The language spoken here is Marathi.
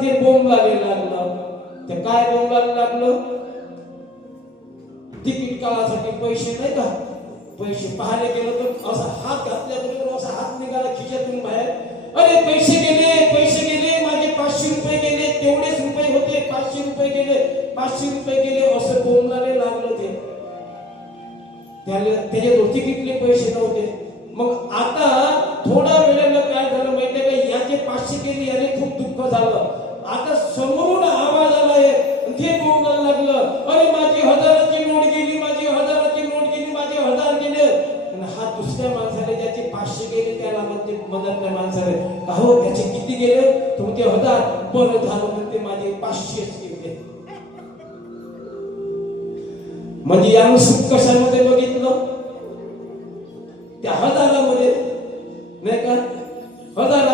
ते बोंबलायला लागलं. ते काय बोंबलायला लागलं? तिकीट काढायसाठी पैसे नाही का, पैसे पाहायला गेलो तर असा हात घातल्याबरोबर असा हात निघाला खिशातून बाहेर. अरे पैसे गेले, माझे 500 रुपये गेले, तेवढेच रुपये होते, 500 रुपये गेले असं बोंबलायला लागलं. ते त्याच्या तिकीटले पैसे नव्हते. मग आता थोडा वेळानं काय झालं माहितीये का, याचे 500 गेले, याने खूप दुःख झालं. आता समोरून आवाज आला ते बोंबलायला लागलं, अरे माझी 1000ची नोट गेली, माझी 1000 गेले. हा दुसऱ्या माणसाने ज्याचे 500 गेले त्याला म्हणते मदतल्या माणसाने, का हो त्याचे किती गेले? तो म्हणते 1000. बरं झालं म्हणते माझे 500च गेले. म्हणजे यानं सुख कशामध्ये बघितलं? त्या 1000मध्ये नाही का, 1000